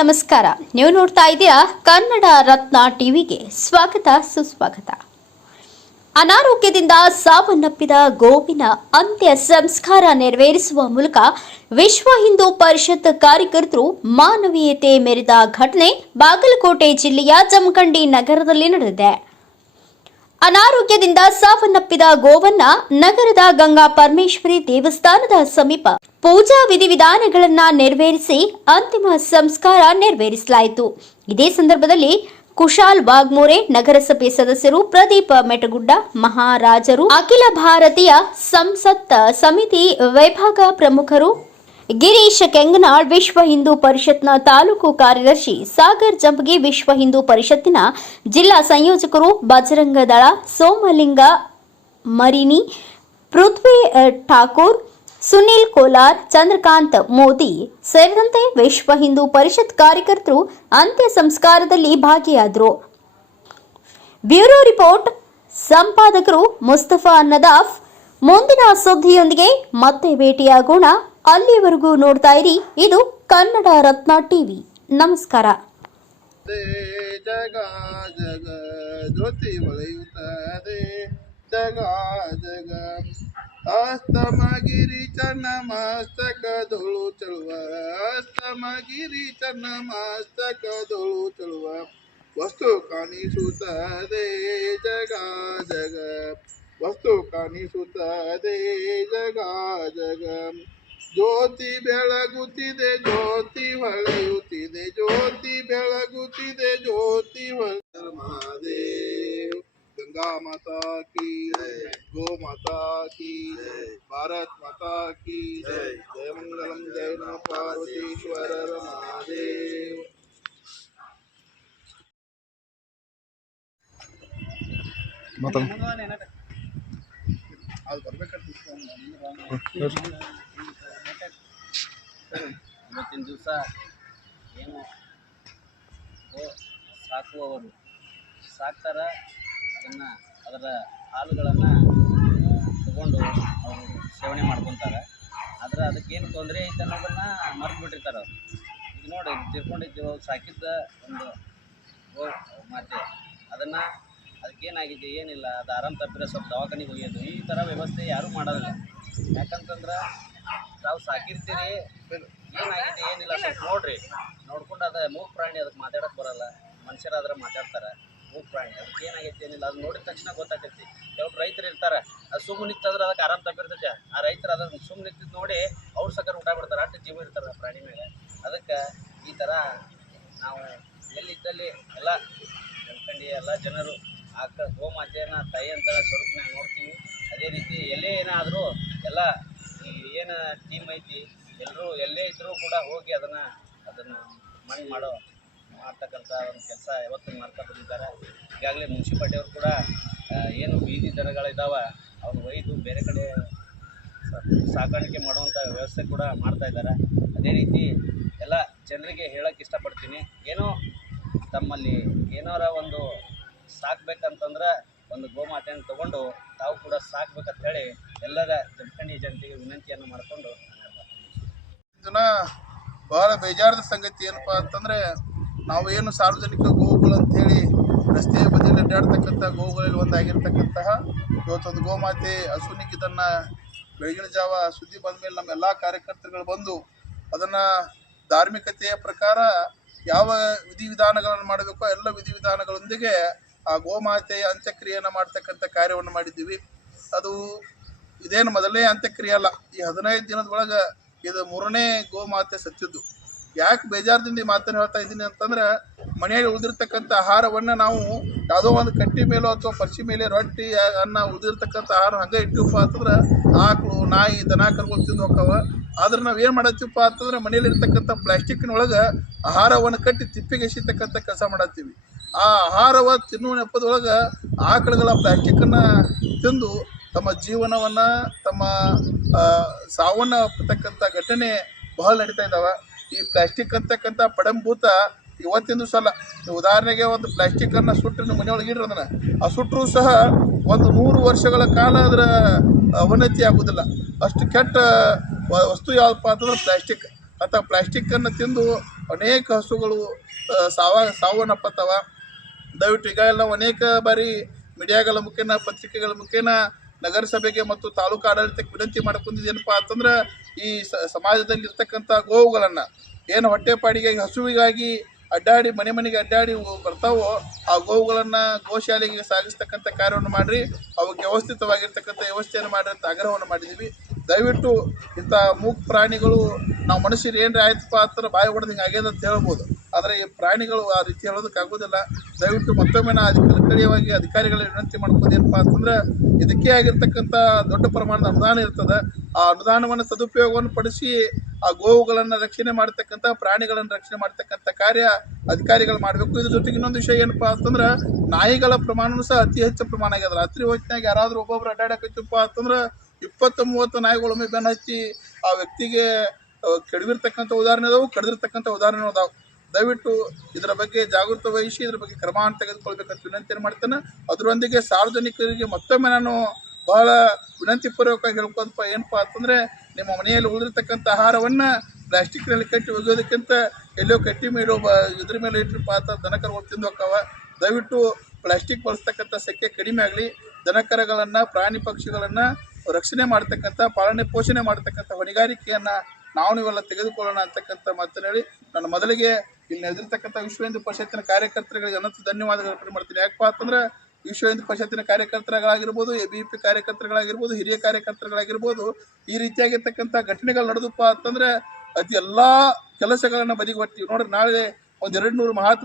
ನಮಸ್ಕಾರ. ನೀವು ನೋಡ್ತಾ ಇದ್ದೀರಾ ಕನ್ನಡ ರತ್ನ ಟಿವಿಗೆ ಸ್ವಾಗತ, ಸುಸ್ವಾಗತ. ಅನಾರೋಗ್ಯದಿಂದ ಸಾವನ್ನಪ್ಪಿದ ಗೋವಿನ ಅಂತ್ಯ ಸಂಸ್ಕಾರ ನೆರವೇರಿಸುವ ಮೂಲಕ ವಿಶ್ವ ಹಿಂದೂ ಪರಿಷತ್ ಕಾರ್ಯಕರ್ತರು ಮಾನವೀಯತೆ ಮೆರೆದ ಘಟನೆ ಬಾಗಲಕೋಟೆ ಜಿಲ್ಲೆಯ ಜಮಖಂಡಿ ನಗರದಲ್ಲಿ ನಡೆದಿದೆ. ಅನಾರೋಗ್ಯದಿಂದ ಸಾವನ್ನಪ್ಪಿದ ಗೋವನ್ನ ನಗರದ ಗಂಗಾ ಪರಮೇಶ್ವರಿ ದೇವಸ್ಥಾನದ ಸಮೀಪ ಪೂಜಾ ವಿಧಿವಿಧಾನಗಳನ್ನ ನೆರವೇರಿಸಿ ಅಂತಿಮ ಸಂಸ್ಕಾರ ನೆರವೇರಿಸಲಾಯಿತು. ಇದೇ ಸಂದರ್ಭದಲ್ಲಿ ಕುಶಾಲ್ ವಾಗ್ಮೋರೆ ನಗರಸಭೆ ಸದಸ್ಯರು ಪ್ರದೀಪ ಮೆಟಗುಡ್ಡ, ಮಹಾರಾಜರು, ಅಖಿಲ ಭಾರತೀಯ ಸಂಸತ್ ಸಮಿತಿ ವಿಭಾಗ ಪ್ರಮುಖರು ಗಿರೀಶ್ ಕೆಂಗನಾಳ್ ವಿಶ್ವ ಹಿಂದೂ ಪರಿಷತ್ನ ತಾಲೂಕು ಕಾರ್ಯದರ್ಶಿ ಸಾಗರ್ ಜಂಬಗಿ ವಿಶ್ವ ಹಿಂದೂ ಪರಿಷತ್ತಿನ ಜಿಲ್ಲಾ ಸಂಯೋಜಕರು ಬಜರಂಗ ದಳ ಸೋಮಲಿಂಗ ಮರಿನಿ ಪೃಥ್ವಿ ಠಾಕೂರ್, ಸುನಿಲ್ ಕೋಲಾರ್, ಚಂದ್ರಕಾಂತ್ ಮೋದಿ ಸೇರಿದಂತೆ ವಿಶ್ವ ಹಿಂದೂ ಪರಿಷತ್ ಕಾರ್ಯಕರ್ತರು ಅಂತ್ಯ ಸಂಸ್ಕಾರದಲ್ಲಿ ಭಾಗಿಯಾದರು. ಬ್ಯೂರೋ ರಿಪೋರ್ಟ್, ಸಂಪಾದಕರು ಮುಸ್ತಫಾ ನದಾಫ್. ಮುಂದಿನ ಸುದ್ದಿಯೊಂದಿಗೆ ಮತ್ತೆ ಭೇಟಿಯಾಗೋಣ. ಅಲ್ಲಿಯವರೆಗೂ ನೋಡ್ತಾ ಇರಿ, ಇದು ಕನ್ನಡ ರತ್ನ ಟಿವಿ ನಮಸ್ಕಾರ. ಜಗ ಅಸ್ತಮಗಿರಿ ಚನ್ನ ಮಸ್ತಕದೊಳು ಚಳುವ. ಅಸ್ತಮಗಿರಿ ಚನ್ನ ಮಸ್ತಕದೊಳು ಚಳುವ. ವಸ್ತು ಕಾಣಿಸುತ್ತದೆ. ಜಗ ಜಗ ವಸ್ತು ಕಾಣಿಸುತ್ತದೆ. ಜಗ ಜಗ ಜ್ಯೋತಿ ಬೆಳಗುತ್ತಿದೆ ಜ್ಯೋತಿ ಹೊಳೆಯುತ್ತಿದೆ ಜ್ಯೋತಿ ಬೆಳಗುತ್ತಿದೆ ಜ್ಯೋತಿ ಹೊಳೆ ಮಹಾದೇವ್ ಗಂಗಾ ಮಾತಾ ಕಿ ಗೋ ಮಾತಾ ಕಿ ಭಾರತ್ ಮಾತಾ ಕಿ ಜಯ ಮಂಗಲಂ ಜಯ ನಮ ಪಾರ್ವತೀಶ್ವರ ಮಹಾದೇವ್ ಅದು ಬರ್ಬೇಕಂತ ಇವತ್ತಿನ ದಿವಸ ಏನು? ಗೋ ಸಾಕುವವರು ಸಾಕ್ತಾರ, ಅದನ್ನು, ಅದರ ಹಾಲುಗಳನ್ನು ತಗೊಂಡು ಅವರು ಸೇವನೆ ಮಾಡ್ಕೊತಾರೆ. ಆದರೆ ಅದಕ್ಕೇನು ತೊಂದರೆ ಐತೆ ಅನ್ನೋದನ್ನು ಮರ್ತು ಬಿಟ್ಟಿರ್ತಾರೆ ಅವ್ರು. ಈಗ ನೋಡಿ ತಿರ್ಕೊಂಡಿದ್ದು ಸಾಕಿದ್ದ ಒಂದು ಗೋ ಮಾತೆ. ಅದನ್ನು ಅದಕ್ಕೇನಾಗಿದೆ, ಏನಿಲ್ಲ, ಅದು ಆರಾಮ್ ತಪ್ಪಿದ್ರೆ ಸ್ವಲ್ಪ ದವಾಖಾನೆಗೆ ಹೋಗ್ಯೋದು ಈ ಥರ ವ್ಯವಸ್ಥೆ ಯಾರೂ ಮಾಡೋದಿಲ್ಲ ಯಾಕಂತಂದ್ರೆ ತಾವು ಸಾಕಿರ್ತೀರಿ. ಏನಾಗಿದೆ? ಏನಿಲ್ಲ ಸ್ವಲ್ಪ ನೋಡ್ರಿ. ನೋಡ್ಕೊಂಡು ಅದ ಮೂಗ್ ಪ್ರಾಣಿ ಅದಕ್ಕೆ ಮಾತಾಡಕ್ ಬರಲ್ಲ. ಮನುಷ್ಯರಾದ್ರೆ ಮಾತಾಡ್ತಾರೆ. ಮೂಗ್ ಪ್ರಾಣಿ ಅದಕ್ಕೆ ಏನಾಗೈತಿ ಏನಿಲ್ಲ. ಅದು ನೋಡಿದ ತಕ್ಷಣ ಗೊತ್ತಾಗ್ತೈತಿ. ಕೆಲವು ರೈತರು ಇರ್ತಾರೆ. ಅದು ಸುಮ್ಮನೆ ನಿಂತಂದ್ರೆ ಅದಕ್ಕೆ ಆರಾಮ್ ತಪ್ಪಿರ್ತೈತೆ. ಆ ರೈತರು ಅದನ್ನ ಸುಮ್ಮನೆ ನಿಂತಿದ್ದು ನೋಡಿ ಅವ್ರ ಸಕರ್ ಊಟ ಬಿಡ್ತಾರೆ ಅಷ್ಟು ಜೀವ ಇರ್ತಾರೆ ಪ್ರಾಣಿ ಮೇಲೆ. ಅದಕ್ಕೆ ಈ ಥರ ನಾವು ಎಲ್ಲಿದ್ದಲ್ಲಿ ಎಲ್ಲ ಜಮಖಂಡಿ ಎಲ್ಲ ಜನರು ಆಕ ಗೋಮಾತೆಯನ್ನು ತಾಯಿ ಅಂತ ಸ್ವರೂಪನಾಗ ನೋಡ್ತೀವಿ. ಅದೇ ರೀತಿ ಎಲ್ಲೇ ಏನಾದರೂ ಎಲ್ಲ ಏನು ಟೀಮ್ ಐತಿ ಎಲ್ಲರೂ ಎಲ್ಲೇ ಇದ್ದರೂ ಕೂಡ ಹೋಗಿ ಅದನ್ನು ಅದನ್ನು ಮಣ್ಣು ಮಾಡೋ ಮಾಡ್ತಕ್ಕಂಥ ಒಂದು ಕೆಲಸ ಯಾವತ್ತು ಮಾಡ್ತಾ ಬಂದಿದ್ದಾರೆ ಈಗಾಗಲೇ ಮುನ್ಸಿಪಾಲ್ಟಿಯವರು ಕೂಡ ಏನು ಬೀದಿ ದನಗಳಿದ್ದಾವೆ ಅವ್ರು ಒಯ್ದು ಬೇರೆ ಕಡೆ ಸಾಕಾಣಿಕೆ ಮಾಡುವಂಥ ವ್ಯವಸ್ಥೆ ಕೂಡ ಮಾಡ್ತಾ ಇದ್ದಾರೆ. ಅದೇ ರೀತಿ ಎಲ್ಲ ಜನರಿಗೆ ಹೇಳೋಕ್ಕೆ ಇಷ್ಟಪಡ್ತೀನಿ. ಏನೋ ತಮ್ಮಲ್ಲಿ ಏನಾರ ಒಂದು ಸಾಕ್ಬೇಕಂತಂದ್ರೆ ಒಂದು ಗೋಮಾತೆಯನ್ನು ತಗೊಂಡು ತಾವು ಕೂಡ ಸಾಕ್ಬೇಕಂತ ಹೇಳಿ ಎಲ್ಲರ ಜಮಖಂಡಿ ಜನತೆಗೆ ವಿನಂತಿಯನ್ನು ಮಾಡಿಕೊಂಡು ಇದನ್ನ ಬಹಳ ಬೇಜಾರದ ಸಂಗತಿ ಏನಪ್ಪ ಅಂತಂದ್ರೆ ಏನು ಸಾರ್ವಜನಿಕ ಗೋವುಗಳು ಅಂತೇಳಿ ರಸ್ತೆಯ ಬದಿಯಲ್ಲಿ ಅಡ್ಡಾಡ್ತಕ್ಕಂಥ ಗೋವುಗಳಲ್ಲಿ ಒಂದಾಗಿರ್ತಕ್ಕಂತಹ ಇವತ್ತೊಂದು ಗೋಮಾತೆ ಹಸುನಿಗೆ ಇದನ್ನ ಬೆಳಗಿನ ಜಾವ ಸುದ್ದಿ ಬಂದ ಮೇಲೆ ನಮ್ಮ ಎಲ್ಲ ಕಾರ್ಯಕರ್ತರುಗಳು ಬಂದು ಅದನ್ನ ಧಾರ್ಮಿಕತೆಯ ಪ್ರಕಾರ ಯಾವ ವಿಧಿವಿಧಾನಗಳನ್ನು ಮಾಡಬೇಕೋ ಎಲ್ಲ ವಿಧಿವಿಧಾನಗಳೊಂದಿಗೆ ಆ ಗೋಮಾತೆಯ ಅಂತ್ಯಕ್ರಿಯೆಯನ್ನು ಮಾಡ್ತಕ್ಕಂಥ ಕಾರ್ಯವನ್ನು ಮಾಡಿದ್ದೀವಿ. ಅದು ಇದೇನು ಮೊದಲನೇ ಅಂತ್ಯಕ್ರಿಯೆ ಅಲ್ಲ, ಈ ಹದಿನೈದು ದಿನದ ಒಳಗೆ ಇದು ಮೂರನೇ ಗೋಮಾತೆ ಸತ್ತಿದ್ದು. ಯಾಕೆ ಬೇಜಾರದಿಂದ ಈ ಮಾತನ್ನು ಹೇಳ್ತಾ ಇದ್ದೀನಿ ಅಂತಂದ್ರೆ, ಮನೆಯಲ್ಲಿ ಉಳಿದಿರ್ತಕ್ಕಂಥ ಆಹಾರವನ್ನು ನಾವು ಯಾವುದೋ ಒಂದು ಕಟ್ಟಿ ಮೇಲೋ ಅಥವಾ ಪರ್ಚಿ ಮೇಲೆ ರೊಟ್ಟಿ ಅನ್ನ ಉಳಿದಿರ್ತಕ್ಕಂಥ ಆಹಾರ ಹಂಗೆ ಇಟ್ಟಿವಪ್ಪ ಅಂತಂದ್ರೆ, ಆಕಳು, ನಾಯಿ, ದನ ಕರ್ಕೊಂಡು ತಿಂದು ಹೋಗ್ತಾವ ಆದ್ರೆ ನಾವು ಏನು ಮಾಡತ್ತೀವಪ್ಪ ಅಂತಂದ್ರೆ ಮನೆಯಲ್ಲಿ ಇರ್ತಕ್ಕಂಥ ಪ್ಲಾಸ್ಟಿಕ್ನೊಳಗೆ ಆಹಾರವನ್ನು ಕಟ್ಟಿ ತಿಪ್ಪಿಗೆ ಎಸಿತಕ್ಕಂಥ ಕೆಲಸ ಮಾಡತ್ತೀವಿ. ಆ ಆಹಾರವ ತಿನ್ನುವ ನೆಪದೊಳಗೆ ಆಕಳುಗಳ ಪ್ಲಾಸ್ಟಿಕ್ಕನ್ನು ತಿಂದು ತಮ್ಮ ಜೀವನವನ್ನು, ತಮ್ಮ ಸಾವನ್ನ ಘಟನೆ ಬಹಳ ನಡೀತಾ ಇದ್ದಾವೆ ಈ ಪ್ಲಾಸ್ಟಿಕ್ ಅಂತಕ್ಕಂಥ ಪಡಂಭೂತ ಇವತ್ತಿನ ದಿವಸ ಅಲ್ಲ. ಉದಾಹರಣೆಗೆ ಒಂದು ಪ್ಲಾಸ್ಟಿಕ್ಕನ್ನು ಸುಟ್ಟು ನಿಮ್ಮ ಮನೆಯೊಳಗೆ ಇಡ್ರಿ ಅದನ್ನು. ಆ ಸುಟ್ಟರೂ ಸಹ ಒಂದು ನೂರು ವರ್ಷಗಳ ಕಾಲ ಅದರ ಅವನತಿ ಆಗುವುದಿಲ್ಲ ಅಷ್ಟು ಕೆಟ್ಟ ವಸ್ತು ಯಾವುದಪ್ಪ ಅಂತಂದ್ರೆ ಪ್ಲಾಸ್ಟಿಕ್. ಅಥವಾ ಪ್ಲಾಸ್ಟಿಕ್ಕನ್ನು ತಿಂದು ಅನೇಕ ಹಸುಗಳು ಸಾವ, ಸಾವನ್ನಪ್ಪತ್ತವ. ದಯವಿಟ್ಟು ಈಗ ಎಲ್ಲ ಅನೇಕ ಬಾರಿ ಮೀಡಿಯಾಗಳ ಮುಖೇನ, ಪತ್ರಿಕೆಗಳ ಮುಖೇನ, ನಗರಸಭೆಗೆ ಮತ್ತು ತಾಲೂಕು ಆಡಳಿತಕ್ಕೆ ವಿನಂತಿ ಮಾಡ್ಕೊಂಡಿದ್ದೇನಪ್ಪ ಅಂತಂದ್ರೆ ಈ ಸಮಾಜದಲ್ಲಿ ಇರ್ತಕ್ಕಂಥ ಗೋವುಗಳನ್ನು ಏನು ಹೊಟ್ಟೆಪಾಡಿಗೆ ಹಸುವಿಗಾಗಿ ಅಡ್ಡಾಡಿ, ಮನೆ ಮನೆಗೆ ಅಡ್ಡಾಡಿ ಬರ್ತಾವೋ ಆ ಗೋವುಗಳನ್ನು ಗೋಶಾಲೆಗೆ ಸಾಗಿಸ್ತಕ್ಕಂಥ ಕಾರ್ಯವನ್ನು ಮಾಡಿರಿ. ಅವಕ್ಕೆ ವ್ಯವಸ್ಥಿತವಾಗಿರ್ತಕ್ಕಂಥ ವ್ಯವಸ್ಥೆಯನ್ನು ಮಾಡಿರಿ ಅಂತ ಆಗ್ರಹವನ್ನು ಮಾಡಿದ್ದೀವಿ. ದಯವಿಟ್ಟು ಇಂಥ ಮೂಕ್ ಪ್ರಾಣಿಗಳು, ನಾವು ಮನುಷ್ಯರು ಏನ್ರಿ ಆಯ್ತಪ್ಪ ಅಂತಾರೆ ಬಾಯಿ ಹೊಡೆದು ಹಿಂಗೆ ಆಗ್ಯದ ಅಂತ ಹೇಳ್ಬೋದು. ಆದರೆ ಈ ಪ್ರಾಣಿಗಳು ಆ ರೀತಿ ಹೇಳೋದಕ್ಕಾಗೋದಿಲ್ಲ ದಯವಿಟ್ಟು ಮತ್ತೊಮ್ಮೆ ನಾ ಕಡೆಯವಾಗಿ ಅಧಿಕಾರಿಗಳ ವಿನಂತಿ ಮಾಡ್ಕೋದೇನಪ್ಪ ಅಂತಂದ್ರೆ, ಇದಕ್ಕೆ ಆಗಿರ್ತಕ್ಕಂಥ ದೊಡ್ಡ ಪ್ರಮಾಣದ ಅನುದಾನ ಇರ್ತದೆ. ಆ ಅನುದಾನವನ್ನು ಸದುಪಯೋಗವನ್ನು ಪಡಿಸಿ ಆ ಗೋವುಗಳನ್ನು ರಕ್ಷಣೆ ಮಾಡ್ತಕ್ಕಂಥ, ಪ್ರಾಣಿಗಳನ್ನು ರಕ್ಷಣೆ ಮಾಡ್ತಕ್ಕಂಥ ಕಾರ್ಯ ಅಧಿಕಾರಿಗಳು ಮಾಡಬೇಕು. ಇದ್ರ ಜೊತೆಗೆ ಇನ್ನೊಂದು ವಿಷಯ ಏನಪ್ಪಾ ಅಂತಂದ್ರೆ, ನಾಯಿಗಳ ಪ್ರಮಾಣವೂ ಸಹ ಅತಿ ಹೆಚ್ಚು ಪ್ರಮಾಣ ಆಗ್ಯದ. ರಾತ್ರಿ ಹೊತ್ತಿನಾಗ ಯಾರಾದರೂ ಒಬ್ಬೊಬ್ರು ಅಡ್ಡಾಡಕತ್ತಪ್ಪ ಅಂತಂದ್ರೆ ಇಪ್ಪತ್ತು ಮೂವತ್ತು ನಾಯಿಗಳೊಮ್ಮೆ ಬೆನ್ನ ಹಚ್ಚಿ ಆ ವ್ಯಕ್ತಿಗೆ ಕೆಡವಿರ್ತಕ್ಕಂಥ ಉದಾಹರಣೆ ಅದಾವು ಕಡಿದಿರ್ತಕ್ಕಂಥ ಉದಾಹರಣೆ ಅದಾವು ದಯವಿಟ್ಟು ಇದರ ಬಗ್ಗೆ ಜಾಗೃತ ವಹಿಸಿ, ಇದರ ಬಗ್ಗೆ ಕ್ರಮವನ್ನು ತೆಗೆದುಕೊಳ್ಬೇಕಂತ ವಿನಂತಿಯನ್ನು ಮಾಡ್ತೇನೆ. ಅದರೊಂದಿಗೆ ಸಾರ್ವಜನಿಕರಿಗೆ ಮತ್ತೊಮ್ಮೆ ನಾನು ಬಹಳ ವಿನಂತಿಪೂರ್ವಕವಾಗಿ ಹೇಳ್ಕೊಂಡಪ್ಪ ಏನಪ್ಪಾ ಅಂತಂದ್ರೆ, ನಿಮ್ಮ ಮನೆಯಲ್ಲಿ ಉಳಿದಿರ್ತಕ್ಕಂಥ ಆಹಾರವನ್ನು ಪ್ಲಾಸ್ಟಿಕ್ನಲ್ಲಿ ಕಟ್ಟಿ ಒಗೆಯೋದಕ್ಕಿಂತ ಎಲ್ಲೋ ಕಟ್ಟಿ ಮೇಲೋ ಬ, ಇದ್ರ ಮೇಲೆ ಇಟ್ಟರಪ್ಪ ಅಂತ ದನಕರುಗಳು ತಿಂದು ಹೋಗ್ತಾವ ದಯವಿಟ್ಟು ಪ್ಲಾಸ್ಟಿಕ್ ಬಳಸ್ತಕ್ಕಂಥ ಸಂಖ್ಯೆ ಕಡಿಮೆ ಆಗಲಿ. ದನಕರಗಳನ್ನು, ಪ್ರಾಣಿ ಪಕ್ಷಿಗಳನ್ನು ರಕ್ಷಣೆ ಮಾಡ್ತಕ್ಕಂಥ, ಪಾಲನೆ, ಪೋಷಣೆ ಮಾಡ್ತಕ್ಕಂಥ ಹೊಣೆಗಾರಿಕೆಯನ್ನು ನಾವು ನೀವೆಲ್ಲ ತೆಗೆದುಕೊಳ್ಳೋಣ ಅಂತಕ್ಕಂಥ ಮಾತನ್ನು ಹೇಳಿ ನಾನು ಮೊದಲಿಗೆ ಇಲ್ಲಿ ನಡೆದಿರ್ತಕ್ಕಂಥ ವಿಶ್ವ ಹಿಂದೂ ಪರಿಷತ್ತಿನ ಕಾರ್ಯಕರ್ತರಿಗೆ ಅನಂತ ಧನ್ಯವಾದಗಳು ಅರ್ಪಣೆ ಮಾಡ್ತೀನಿ. ಯಾಕಪ್ಪ ಅಂತಂದ್ರೆ ವಿಶ್ವ ಹಿಂದೂ ಪರಿಷತ್ತಿನ ಕಾರ್ಯಕರ್ತರುಗಳಾಗಿರ್ಬೋದು, ಎ ಬಿ ಪಿ ಕಾರ್ಯಕರ್ತರುಗಳಾಗಿರ್ಬೋದು, ಹಿರಿಯ ಕಾರ್ಯಕರ್ತರುಗಳಾಗಿರ್ಬೋದು, ಈ ರೀತಿಯಾಗಿರ್ತಕ್ಕಂಥ ಘಟನೆಗಳು ನಡೆದಪ್ಪ ಅಂತಂದ್ರೆ ಅತಿ ಎಲ್ಲ ಕೆಲಸಗಳನ್ನು ಬದಿಗೊಡ್ತೀವಿ ನೋಡ್ರಿ, ನಾಳೆ ಒಂದು ಎರಡು ನೂರು ಮಹಾತ್ಮ